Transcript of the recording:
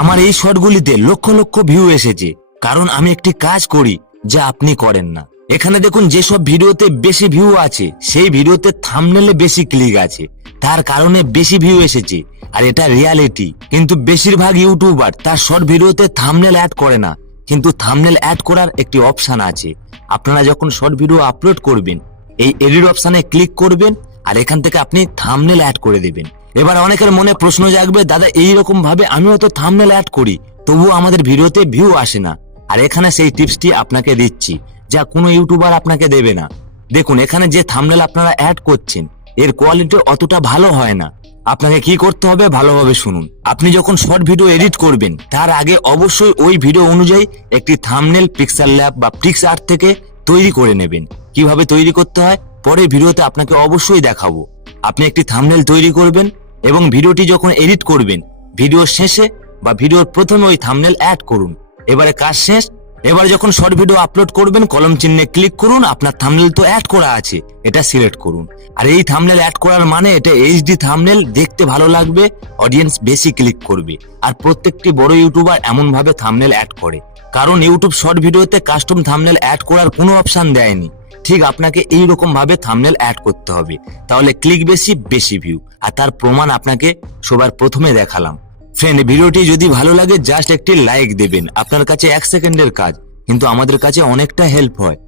আমার এই শর্টগুলিতে লক্ষ লক্ষ ভিউ এসেছে, কারণ আমি একটি কাজ করি যা আপনি করেন না। এখানে দেখুন, যেসব ভিডিওতে বেশি ভিউ আছে সেই ভিডিওতে থাম্বনেলে বেশি ক্লিক আছে, তার কারণে বেশি ভিউ এসেছে। আর এটা রিয়ালিটি। কিন্তু বেশিরভাগ ইউটিউবার তার শর্ট ভিডিওতে থাম্বনেল অ্যাড করে না, কিন্তু থাম্বনেল অ্যাড করার একটি অপশন আছে। আপনারা যখন শর্ট ভিডিও আপলোড করবেন, এই এডিট অপশনে ক্লিক করবেন আর এখান থেকে আপনি থাম্বনেল অ্যাড করে দেবেন। এবার অনেকের মনে প্রশ্ন জাগবে, দাদা এইরকম ভাবে আমিও তো থাম্বনেল অ্যাড করি, তবুও আমাদের ভিডিওতে ভিউ আসে না। আর এখানে সেই টিপসটি আপনাকে দিচ্ছি, যা কোনো ইউটিউবার আপনাকে দেবে না। দেখুন, এখানে যে থাম্বনেল আপনারা অ্যাড করছেন এর কোয়ালিটি অতটা ভালো হয় না। আপনাকে কি করতে হবে ভালোভাবে শুনুন। আপনি যখন শর্ট ভিডিও এডিট করবেন তার আগে অবশ্যই ওই ভিডিও অনুযায়ী একটি থাম্বনেল পিক্সেল ল্যাব বা পিক্সআর্ট থেকে তৈরি করে নেবেন। কিভাবে তৈরি করতে হয় পরের ভিডিওতে আপনাকে অবশ্যই দেখাবো। আপনি একটি থাম্বনেল তৈরি করবেন এবং ভিডিওটি যখন এডিট করবেন ভিডিওর শেষে বা ভিডিওর প্রথমে ওই থাম্বনেল অ্যাড করুন। এবারে কাজ শেষ। এবার যখন শর্ট ভিডিও আপলোড করবেন কলম চিহ্নে ক্লিক করুন, আপনার থাম্বনেল তো অ্যাড করা আছে, এটা সিলেক্ট করুন। আর এই থাম্বনেল অ্যাড করার মানে এটা এইচডি থাম্বনেল, দেখতে ভালো লাগবে, অডিয়েন্স বেশি ক্লিক করবে। আর প্রত্যেকটি বড় ইউটিউবার এমন ভাবে থাম্বনেল অ্যাড করে, কারণ ইউটিউব শর্ট ভিডিওতে কাস্টম থাম্বনেল অ্যাড করার কোনো অপশন দেয়নি। ঠিক আপনাকে এইরকম ভাবে থাম্বনেল অ্যাড করতে হবে, তাহলে ক্লিক বেশি, বেশি ভিউ। আর তার প্রমাণ আপনাকে সবার প্রথমে দেখালাম। ফ্রেন্ড, ভিডিওটি যদি ভালো লাগে জাস্ট একটি লাইক দেবেন। আপনার কাছে 1 সেকেন্ডের কাজ, কিন্তু আমাদের কাছে অনেকটা হেল্প হয়।